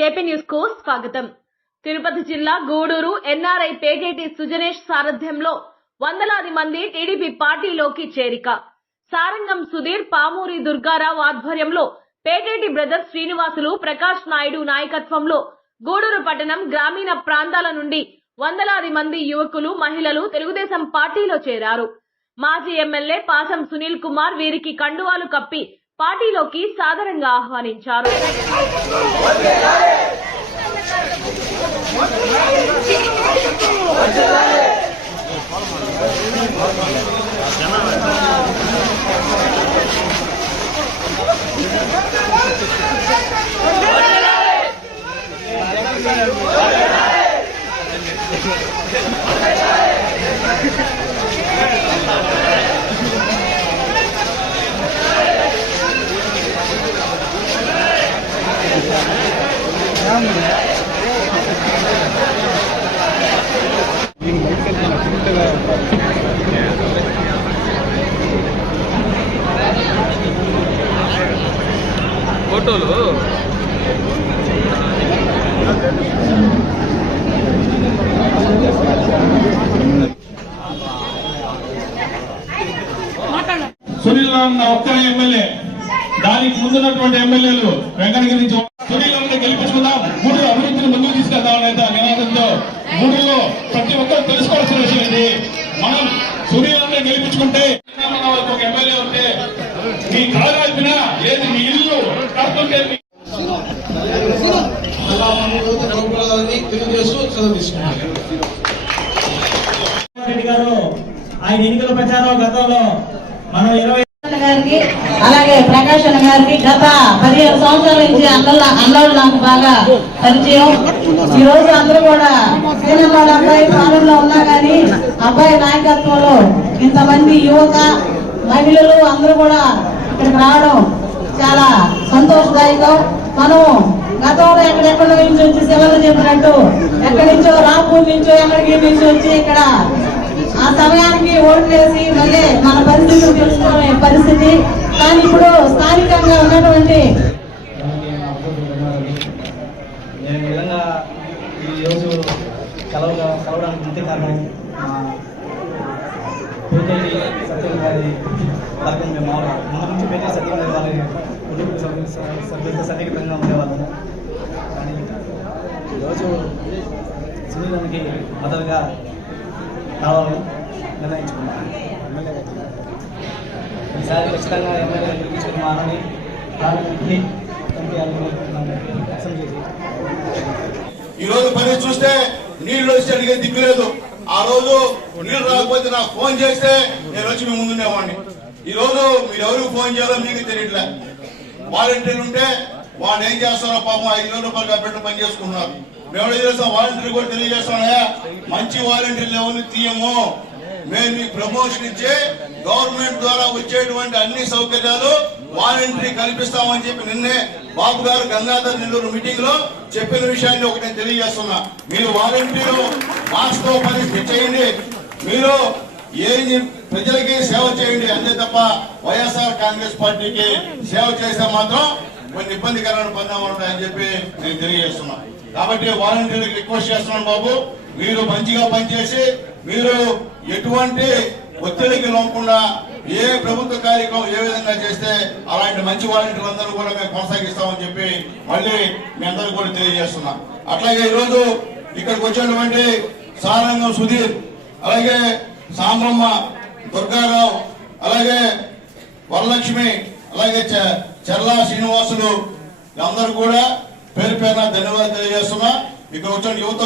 JP న్యూస్కు స్వాగతం. తిరుపతి జిల్లా గూడూరు ఎన్ఆర్ఐ పేగేటి సుజనేష్ సారథ్యంలో వందలాది మంది టీడీపీ పార్టీలోకి చేరిక. సారంగం సుధీర్ పామూరి దుర్గారావు ఆధ్వర్యంలో పేగేటి బ్రదర్స్ శ్రీనివాసులు ప్రకాష్ నాయుడు నాయకత్వంలో గూడూరు పట్టణం గ్రామీణ ప్రాంతాల నుండి వందలాది మంది యువకులు మహిళలు తెలుగుదేశం పార్టీలో చేరారు. మాజీ ఎమ్మెల్యే పాసం సునీల్ కుమార్ వీరికి కండువాలు కప్పి పార్టీలోకి సాదరంగా ఆహ్వానించారు. ఫోటోలు? సునీల్ రామ్ ఒక్క ఎమ్మెల్యే. దానికి ముందున్నటువంటి ఎమ్మెల్యేలు వెంకటగిరి నుంచి సునీల్ రామ్ గెలిపించుకుందాం. గుడి అభివృద్ధిని ముందుకు తీసుకెళ్దాం నినాదంతో గుడిలో ప్రతి ఒక్కరు తెలుసుకోవాల్సిన విషయం ఇది. మనం సునీల్ రామ్ గెలిపించుకుంటే మన వాళ్ళకి ఒక ఎమ్మెల్యే ఉంటే మీ కాలాల్పిన లేదు మీ ఇల్లు కడుతుంటే మీ తెలియజేస్తూ సెలవు తీసుకుంటాను రెడ్డి గారు ఆయన ఎన్నికల ప్రచారం గతంలో మనం ఇరవై అన్న గారికి అలాగే ప్రకాష్ అన్న గారికి గత పదిహేను సంవత్సరాల నుంచి అన్నల అన్నలు నాకు బాగా పరిచయం. ఈ రోజు అందరూ కూడా సినిమాల అబ్బాయి పాలనలో ఉన్నా గానీ అబ్బాయి నాయకత్వంలో ఇంతమంది యువత మహిళలు అందరూ కూడా ఇక్కడికి రావడం చాలా సంతోషదాయకం. మనం గతంలో ఎక్కడెక్కడ నుంచి వచ్చి సెలవులు చెప్పినట్టు ఎక్కడి నుంచో రాంపూర్ నుంచో ఎక్కడికి నుంచి వచ్చి ఇక్కడ ఆ సమయానికి ఓట్లేసి మళ్ళీ మన పరిస్థితులు తెలుసుకునే పరిస్థితి. కానీ ఇప్పుడు స్థానికంగా ఉన్నటువంటి నేను విధంగా ఈరోజు కలవ కలవడానికి ముఖ్య కారణం సత్యం గారి పథకం మేము నుంచి సత్యం గారి సన్నిహితంగా ఉండేవాళ్ళము ఈరోజు సునీలకి మొదలుగా కావాలని నిర్ణయించుకున్నాను ఈసారి ఖచ్చితంగా ఎమ్మెల్యే గెలిపించుకున్నామని ప్రారంభించి కమిటీ ఈ రోజు పని చూస్తే నీళ్ళు వచ్చి అడిగే దిక్కు లేదు. ఆ రోజు నీళ్ళు రాకపోతే నాకు ఫోన్ చేస్తే నేను వచ్చి మీ ముందుండేవాడిని ఈ రోజు మీరు ఎవరు ఫోన్ చేయాలో మీకు తెలియట్లే. వాలంటీర్లు ఉంటే వాళ్ళు ఏం చేస్తారో పాపం ఐదు వేల రూపాయలు పెట్టి పని చేసుకుంటున్నారు. మేము చేస్తాం వాలంటీర్ కూడా తెలియజేస్తామయ్యా మంచి వాలంటీర్లు ఎవరిని తీయము. మేము మీకు ప్రమోషన్ ఇచ్చే గవర్నమెంట్ ద్వారా వచ్చేటువంటి అన్ని సౌకర్యాలు వాలంటరీ కల్పిస్తామని చెప్పి నిన్నే బాబు గారు గంగాధర్ నెల్లూరు మీటింగ్లో చెప్పిన విషయాన్ని ఒకటి నేను తెలియజేస్తున్నా. మీరు వాలంటీర్లు మాస్తో పని చేయండి. మీరు ఏది ప్రజలకి సేవ చేయండి. అంతే తప్ప వైఎస్ఆర్ కాంగ్రెస్ పార్టీకి సేవ చేస్తే మాత్రం కొన్ని ఇబ్బందికరమైన పరిణామాలు ఉంటాయని చెప్పి నేను తెలియజేస్తున్నాను కాబట్టి వాలంటీర్లకు రిక్వెస్ట్ చేస్తున్నాను బాబు. మీరు మంచిగా పనిచేసి మీరు ఎటువంటి ఒత్తిడికి లోకుండా ఏ ప్రభుత్వ కార్యక్రమం ఏ విధంగా చేస్తే అలాంటి మంచి వాలంటీర్లు అందరూ కూడా మేము కొనసాగిస్తామని చెప్పి మళ్ళీ మీ అందరూ కూడా తెలియజేస్తున్నాం. అట్లాగే ఈరోజు ఇక్కడికి వచ్చినటువంటి సారంగం సుధీర్ అలాగే సాంబ్రమ్మ దుర్గారావు అలాగే వరలక్ష్మి అలాగే చ- చర్లా శ్రీనివాసులు అందరూ కూడా పేరు పేరున ధన్యవాదాలు తెలియజేస్తున్నా. ఇక్కడ వచ్చిన యువత